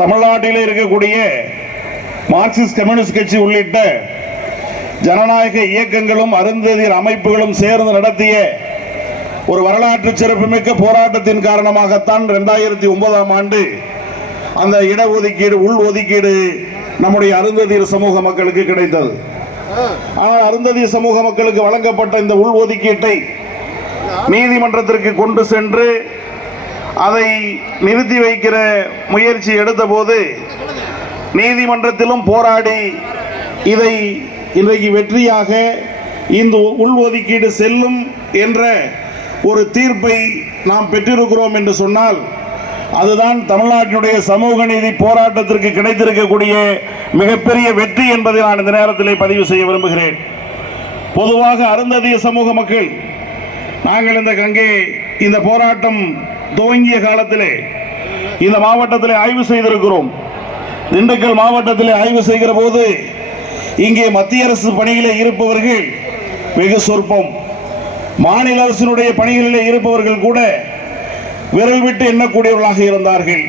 தமிழ்நாட்டில் இருக்கக்கூடிய Marxist communist கட்சி உள்ளிட்ட ஜனநாயக இயக்கங்களும் அருந்ததியர் அமைப்புகளும் சேர்ந்து நடத்திய ஒரு வரலாற்று சிறப்புமிக்க போராட்டத்தின் காரணமாகத்தான் 2009ஆம் ஆண்டு அந்த இடஒதுக்கீடு உள் ஒதுக்கீடு நம்முடைய அருந்ததியர் சமூக மக்களுக்கு கிடைத்தது. ஆனால் அருந்ததியர் சமூக மக்களுக்கு வழங்கப்பட்ட இந்த உள் ஒதுக்கீட்டை நீதிமன்றத்திற்கு கொண்டு சென்று அதை நிறுத்தி வைக்கிற முயற்சி எடுத்த போது நீதிமன்றத்திலும் போராடி இதை இன்றைக்கு வெற்றியாக இந்த உள்ஒதுக்கீடு செல்லும் என்ற ஒரு தீர்ப்பை நாம் பெற்றிருக்கிறோம் என்று சொன்னால் அதுதான் தமிழ்நாட்டினுடைய சமூக நீதி போராட்டத்திற்கு கிடைத்திருக்கக்கூடிய மிகப்பெரிய வெற்றி என்பதை நான் இந்த நேரத்தில் பதிவு செய்ய விரும்புகிறேன். பொதுவாக அருந்ததியர் சமூக மக்கள் நாங்கள் இந்த போராட்டம் துவங்கிய காலத்திலே இந்த மாவட்டத்தில் ஆய்வு செய்திருக்கிறோம். திண்டுக்கல் மாவட்டத்தில் ஆய்வு செய்கிற போது இங்கே மத்திய அரசு பணியிலே இருப்பவர்கள் வெகு சொற்பம், மாநில அரசினுடைய பணிகளிலே இருப்பவர்கள் கூட விரல் விட்டு எண்ணக்கூடியவர்களாக இருந்தார்கள்.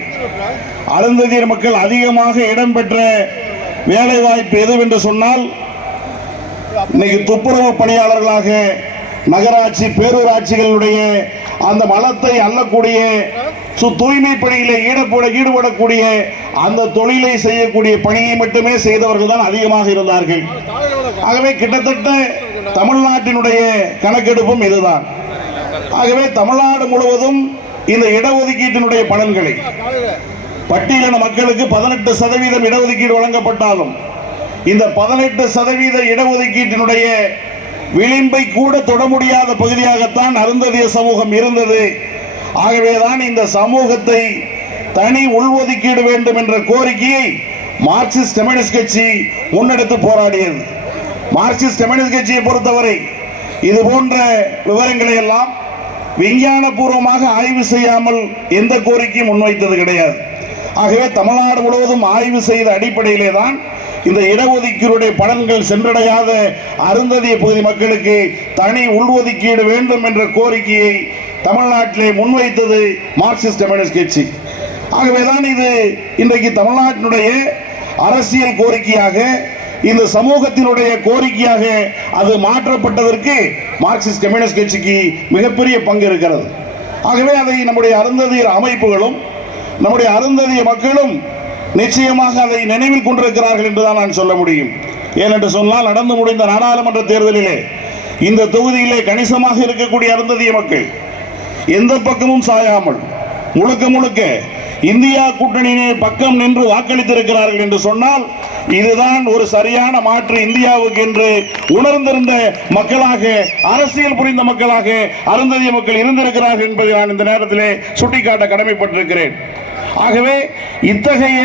அருந்ததியர் மக்கள் அதிகமாக இடம்பெற்ற வேலை வாய்ப்பு எதுவென்று சொன்னால் இன்னைக்கு துப்புரவு பணியாளர்களாக நகராட்சி பேரூராட்சிகளுடைய அந்த மலத்தை அள்ளக்கூடிய தூய்மை பணியிலே ஈடுபடக்கூடிய அந்த தொழிலை செய்யக்கூடிய பணியை மட்டுமே செய்தவர்கள் தான் அதிகமாக இருந்தார்கள். ஆகவே கிட்டத்தட்ட தமிழ்நாட்டினுடைய கணக்கெடுப்பும் இதுதான். ஆகவே தமிழ்நாடு முழுவதும் இந்த இடஒதுக்கீட்டினுடைய பலன்களை பட்டியலின மக்களுக்கு 18% இடஒதுக்கீடு வழங்கப்பட்டாலும் இந்த 18% இடஒதுக்கீட்டினுடைய விளிம்பை கூட தொட முடியாத பகுதியாகத்தான் அருந்ததியர் சமூகம் இருந்தது. ஆகவேதான் இந்த சமூகத்தை தனி உள்ஒதுக்கீடு வேண்டும் என்ற கோரிக்கையை மார்க்சிஸ்ட் கம்யூனிஸ்ட் கட்சி முன்னெடுத்து போராடியது. மார்க்சிஸ்ட் கம்யூனிஸ்ட் கட்சியை பொறுத்தவரை இது போன்ற விவரங்களை எல்லாம் விஞ்ஞான பூர்வமாக ஆய்வு செய்யாமல் எந்த கோரிக்கையும் முன்வைத்தது கிடையாது. ஆகவே தமிழ்நாடு முழுவதும் ஆய்வு செய்த அடிப்படையிலே தான் இந்த இடஒதுக்கீடுடைய பலன்கள் சென்றடையாத அருந்ததிய பகுதி மக்களுக்கு தனி உள்ஒதுக்கீடு வேண்டும் என்ற கோரிக்கையை தமிழ்நாட்டிலே முன்வைத்தது மார்க்சிஸ்ட் கம்யூனிஸ்ட் கட்சி. ஆகவேதான் இது இன்றைக்கு தமிழ்நாட்டினுடைய அரசியல் கோரிக்கையாக இந்த சமூகத்தினுடைய கோரிக்கையாக அது மாற்றப்பட்டதற்கு மார்க்சிஸ்ட் கம்யூனிஸ்ட் கட்சிக்கு மிகப்பெரிய பங்கு இருக்கிறது. ஆகவே அதை நம்முடைய அருந்ததியர் அமைப்புகளும் நம்முடைய அருந்ததிய மக்களும் நிச்சயமாக அதை நினைவில் கொண்டிருக்கிறார்கள் என்றுதான் நான் சொல்ல முடியும். ஏனென்று சொன்னால் நடந்து முடிந்த நாடாளுமன்ற தேர்தலிலே இந்த தொகுதியிலே கணிசமாக இருக்கக்கூடிய அருந்ததிய மக்கள் எந்த பக்கமும் சாயாமல் முழுக்க முழுக்க இந்தியா கூட்டணியினை பக்கம் நின்று வாக்களித்திருக்கிறார்கள் என்று சொன்னால் இதுதான் ஒரு சரியான மாற்று இந்தியாவுக்கு என்று உணர்ந்திருந்த மக்களாக, அரசியல் புரிந்த மக்களாக அருந்ததிய மக்கள் இருந்திருக்கிறார்கள் என்பதை நான் இந்த நேரத்திலே சுட்டிக்காட்ட கடமைப்பட்டிருக்கிறேன். ஆகவே இத்தகைய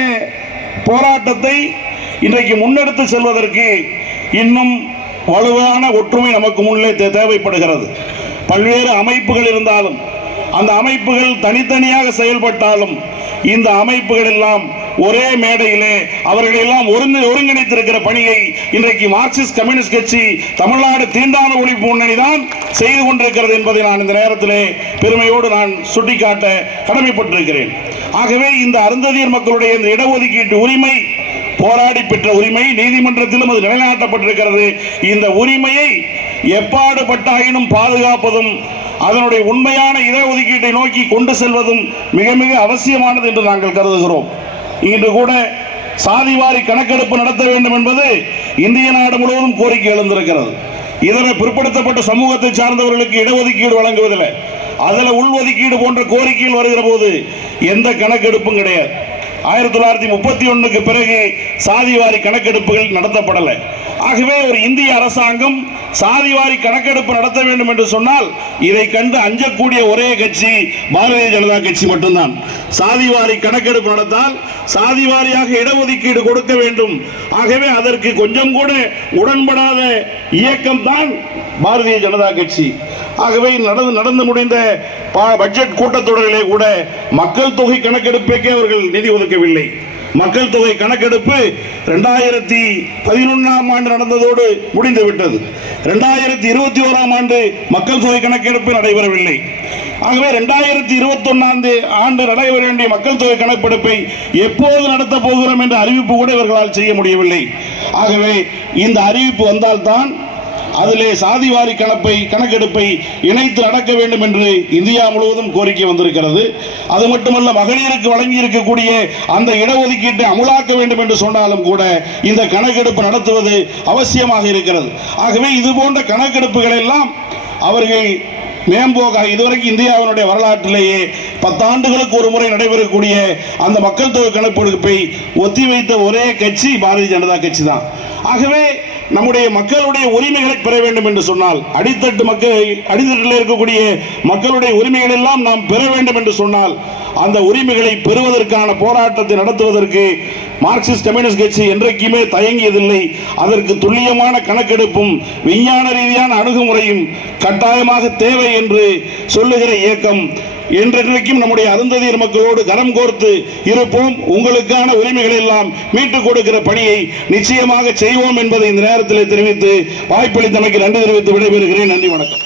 போராட்டத்தை இன்றைக்கு முன்னெடுத்து செல்வதற்கு இன்னும் வலுவான ஒற்றுமை நமக்கு முன்னே தேவைப்படுகிறது. பல்வேறு அமைப்புகள் இருந்தாலும் அந்த அமைப்புகள் தனித்தனியாக செயல்பட்டாலும் இந்த அமைப்புகள் எல்லாம் ஒரே மேடையிலே அவர்கள் எல்லாம் ஒருங்கிணைத்திருக்கிற பணியை இன்றைக்கு மார்க்சிஸ்ட் கம்யூனிஸ்ட் கட்சி தமிழ்நாடு தீண்டான ஒழிப்பு முன்னணி தான் செய்து கொண்டிருக்கிறது என்பதை நான் இந்த நேரத்திலே பெருமையோடு நான் சுட்டிக்காட்ட கடமைப்பட்டிருக்கிறேன். ஆகவே இந்த அருந்ததியர் மக்களுடைய இந்த இடஒதுக்கீட்டு உரிமை போராடி பெற்ற உரிமை, நீதிமன்றத்திலும் அது நிலைநாட்டப்பட்டிருக்கிறது. இந்த உரிமையை எப்பாடுபட்டாயினும் பாதுகாப்பதும் அதனுடைய உண்மையான இடஒதுக்கீட்டை நோக்கி கொண்டு செல்வதும் மிக மிக அவசியமானது என்று நாங்கள் கருதுகிறோம். இன்று கூட சாதிவாரி கணக்கெடுப்பு நடத்த வேண்டும் என்பது இந்திய நாடு முழுவதும் கோரிக்கை எழுந்திருக்கிறது. இதர பிற்படுத்தப்பட்ட சமூகத்தை சார்ந்தவர்களுக்கு இடஒதுக்கீடு வழங்குவதில்லை, அதில் உள்ஒதுக்கீடு போன்ற கோரிக்கைகள் வருகிற போது எந்த கணக்கெடுப்பும் கிடையாது. 1931க்கு பிறகு சாதிவாரி கணக்கெடுப்புகள் நடத்தப்படலை. ஆகவே ஒரு இந்திய அரசாங்கம் சாதிவாரி கணக்கெடுப்பு நடத்த வேண்டும் என்று சொன்னால் இதை கண்டு அஞ்சக்கூடிய ஒரே கட்சி பாரதிய ஜனதா கட்சி மட்டும்தான். சாதிவாரி கணக்கெடுப்பு நடத்தால் சாதிவாரியாக இடஒதுக்கீடு கொடுக்க வேண்டும். ஆகவே அதற்கு கொஞ்சம் கூட உடன்படாத இயக்கம் தான் பாரதிய ஜனதா கட்சி. ஆகவே நடந்து முடிந்த பட்ஜெட் கூட்டத்தொடரிலே கூட மக்கள் தொகை கணக்கெடுப்புக்கே அவர்கள் நிதி ஒதுக்கவில்லை. மக்கள் தொகை கணக்கெடுப்பு 2011ஆம் ஆண்டு நடந்ததோடு முடிந்துவிட்டது. 2021ஆம் ஆண்டு மக்கள் தொகை கணக்கெடுப்பு நடைபெறவில்லை. ஆகவே 2021 ஆண்டு நடைபெற வேண்டிய மக்கள் தொகை கணக்கெடுப்பை எப்போது நடத்த போகிறோம் என்ற அறிவிப்பு கூட இவர்களால் செய்ய முடியவில்லை. ஆகவே இந்த அறிவிப்பு வந்தால்தான் அதிலே சாதிவாரி கணக்கெடுப்பை இணைத்து நடக்க வேண்டும் என்று இந்தியா முழுவதும் கோரிக்கை வந்திருக்கிறது. அது மட்டுமல்ல, மகளிருக்கு வழங்கி இருக்கக்கூடிய அந்த இடஒதுக்கீட்டை அமுலாக்க வேண்டும் என்று சொன்னாலும் கூட இந்த கணக்கெடுப்பு நடத்துவது அவசியமாக இருக்கிறது. ஆகவே இது போன்ற கணக்கெடுப்புகள் எல்லாம் அவர்கள் மேம்போக்காக இதுவரைக்கும் இந்தியாவினுடைய வரலாற்றிலேயே 10 ஆண்டுகளுக்கு ஒரு முறை நடைபெறக்கூடிய அந்த மக்கள் தொகை கணக்கெடுப்பை ஒத்திவைத்த ஒரே கட்சி பாரதிய ஜனதா கட்சி தான். ஆகவே நம்முடைய மக்களுடைய உரிமைகளை பெற வேண்டும் என்று சொன்னால், அடித்தட்டில் இருக்கக்கூடிய மக்களுடைய உரிமைகள் எல்லாம் நாம் பெற வேண்டும் என்று சொன்னால், அந்த உரிமைகளை பெறுவதற்கான போராட்டத்தை நடத்துவதற்கு மார்க்சிஸ்ட் கம்யூனிஸ்ட் கட்சி என்றைக்குமே தயங்கியதில்லை. அதற்கு துல்லியமான கணக்கெடுப்பும் விஞ்ஞான ரீதியான அணுகுமுறையும் கட்டாயமாக தேவை என்று சொல்லுகிற இயக்கம் என்றைக்கும் நம்முடைய அருந்ததியர் மக்களோடு கரம் கோர்த்து இருப்போம். உங்களுக்கான உரிமைகள் எல்லாம் மீட்டுக் கொடுக்கிற பணியை நிச்சயமாக செய்வோம் என்பதை இந்த நேரத்தில் தெரிவித்து வாய்ப்பளித்தமைக்கு நன்றி தெரிவித்து விடைபெறுகிறேன். நன்றி, வணக்கம்.